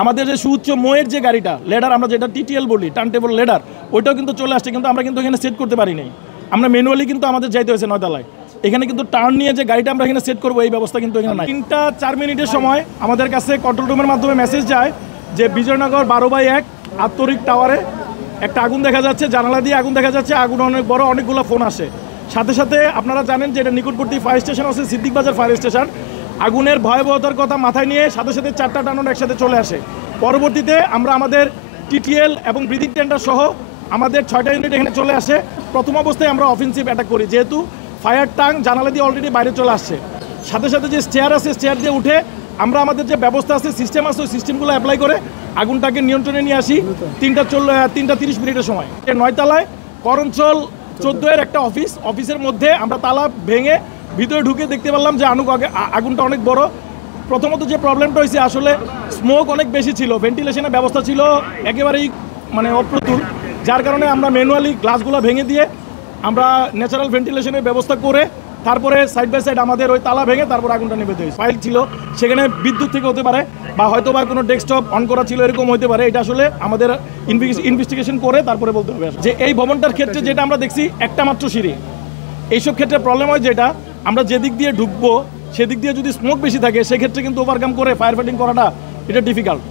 আমাদের যে সুউচ্চ মোয়ের যে গাড়িটা লেডার, আমরা যেটা টিটিএল বলি, টার্ন টেবল লেডার, ওইটাও কিন্তু চলে আসছে, কিন্তু আমরা কিন্তু এখানে সেট করতে পারি নাই। আমরা ম্যানুয়ালি কিন্তু আমাদের যাইতে হয়েছে 9 তলায়। এখানে কিন্তু টার্ন নিয়ে যে গাড়িটা আমরা এখানে সেট করবো এই ব্যবস্থা কিন্তু এখানে নাই। 3টা 4 মিনিটের সময় আমাদের কাছে কন্ট্রোল রুমের মাধ্যমে মেসেজ যায় যে বিজয়নগর 12/1 আত্তরিক টাওয়ারে একটা আগুন দেখা যাচ্ছে, জানালা দিয়ে আগুন দেখা যাচ্ছে, আগুন অনেক বড়, অনেকগুলো ফোন আসে। সাথে সাথে আপনারা জানেন যে এটা নিকটবর্তী ফায়ার স্টেশন আছে, সিদ্দিক বাজার ফায়ার স্টেশন। আগুনের ভয়াবহতার কথা মাথায় নিয়ে সাথে সাথে 4টা টানন একসাথে চলে আসে। পরবর্তীতে আমরা আমাদের টিটিএল এবং ব্রিদিং টেন্ডার সহ আমাদের 6টা ইউনিট এখানে চলে আসে। প্রথম অবস্থায় আমরা অফেন্সিভ অ্যাটাক করি, যেহেতু ফায়ার টাং জানালা দিয়ে অলরেডি বাইরে চলে আসছে। সাথে সাথে যে স্টেয়ার আছে, স্টেয়ার দিয়ে উঠে আমরা আমাদের যে ব্যবস্থা আছে, সিস্টেম আছে, ওই সিস্টেমগুলো অ্যাপ্লাই করে আগুনটাকে নিয়ন্ত্রণে নিয়ে আসি 3টা 30 মিনিটের সময়। 9 তলায় করঞ্চল 14-এর একটা অফিসের মধ্যে আমরা তালা ভেঙে ভিতরে ঢুকে দেখতে পারলাম যে আগুনটা অনেক বড়। প্রথমত যে প্রবলেমটা হয়েছে, আসলে স্মোক অনেক বেশি ছিল, ভেন্টিলেশনের ব্যবস্থা ছিল একেবারেই অপ্রতুল, যার কারণে আমরা ম্যানুয়ালি গ্লাসগুলো ভেঙে দিয়ে আমরা ন্যাচারাল ভেন্টিলেশনের ব্যবস্থা করে তারপরে সাইড বাই সাইড আমাদের ওই তালা ভেঙে তারপর আগুনটা নেমে দেয়। ফাইল ছিল সেখানে বিদ্যুৎ থেকে হতে পারে, বা হয়তো বা কোনো ডেস্কটপ অন করা ছিল, এরকম হতে পারে। এটা আসলে আমাদের ইনভেস্টিগেশন করে তারপরে বলতে হবে যে এই ভবনটার ক্ষেত্রে যেটা আমরা দেখছি একটা মাত্র সিঁড়ি। এইসব ক্ষেত্রে প্রবলেম হয় যেটা আমরা যেদিক দিয়ে ঢুকবো সেদিক দিয়ে যদি স্মোক বেশি থাকে, সেক্ষেত্রে কিন্তু ওভারকাম করে ফায়ার ফাইটিং করাটা এটা ডিফিকাল্ট।